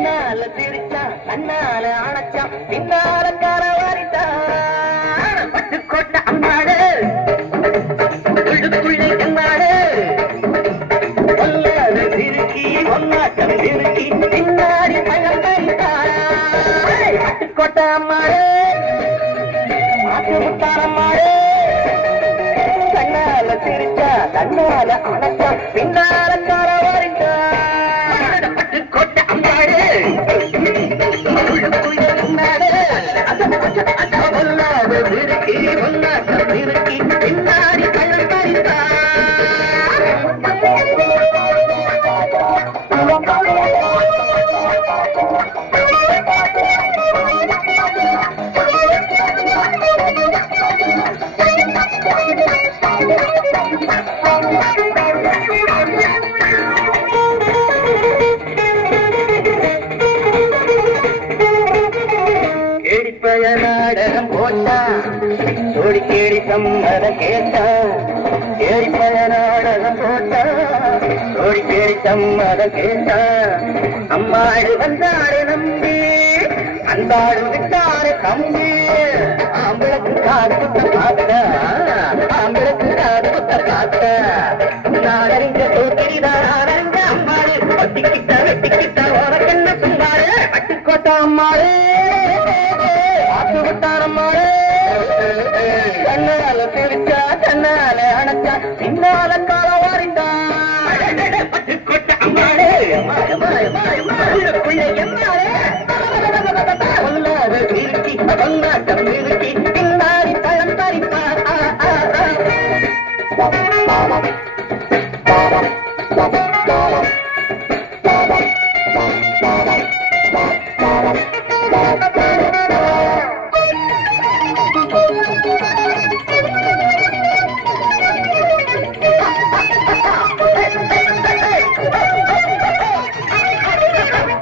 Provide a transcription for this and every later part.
கண்ணால சிரிச்சா கண்ணால அணைச்சா பின்னால காரவாரிட்டா பட்டுக்கோட்டை அம்மாடு உள்ளுக்குள்ளே என்னாடு ஒல்லாத சிறுக்கி ஒன்னாட்டம் சிறுக்கி பின்னாடி பழம் கறித்தாரா பட்டுக்கோட்டை அம்மாடு மாட்டு முத்தாரம்மாடு கண்ணால சிரிச்சா கண்ணால அணைச்சா பின்னால காரவாரிட்டா பட்டுக்கோட்டை அம்மாடு உள்ளுக்குள்ளே என்னாடு ஒல்லாத சிறுக்கி ஒன்னாட்டம் சிறுக்கி பின்னாடி பழம் கறித்தாரா நாடகம் போட்டா சோடி கேடி சம்மதம் கேட்டா ஏடிப்பய நாடகம் போட்டா சோடி கேடி சம்மதம் கேட்டா அம்மாடு வந்தாடு நம்பி அந்தாடு விட்டாரு தம்பி ஆம்பளுக்கு காது குத்த காத்த ஆம்பளுக்கு காது குத்த காத்த நான் அறிஞ்ச தோக்கிரிதான் நான் அறிஞ்ச அம்மாடு வெட்டிக்கிட்ட உனக்கு என்ன சொன்னாரு பட்டுக்கோட்டை அம்மாடு கண்ணால பிரிச்சா கண்ணால அணைச்சா பின்னால கால வாரிட்டா பட்டுக்கோட்டை அம்மாடு திருக்கி கொண்டாட்டம் திருக்கி பின்னாடி பழம் பறிப்பா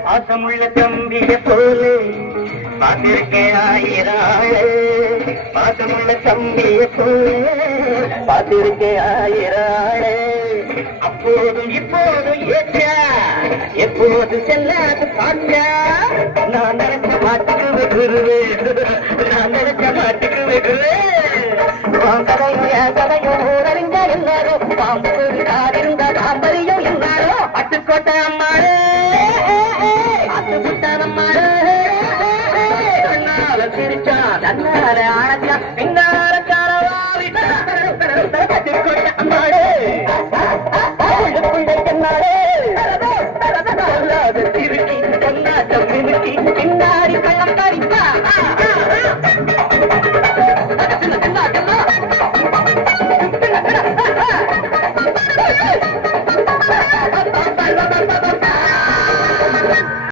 பாசமுள்ள தம்பிய போலே பார்த்திருக்கேன் ஆயிராளே பாசமுள்ள தம்பிய போலே பார்த்திருக்கேன் ஆயிராளே அப்போதும் இப்போதும் ஏற்றா எப்போது செல்லாது பார்த்தா நான் நினைச்ச மாட்டுக்கு வெகுருவே நான் நினைச்ச மாட்டுக்கு வெகுருவே கதையும் என் கதையும் ஊரறிஞ்ச எல்லாரும் பாம்புரிந்த பாம்பரியும் எல்லாரும் பட்டுக்கோட்டை அம்மாடு கண்ணால சிரிச்சா கண்ணால அணைச்சா பின்னால காரவாரிட்டா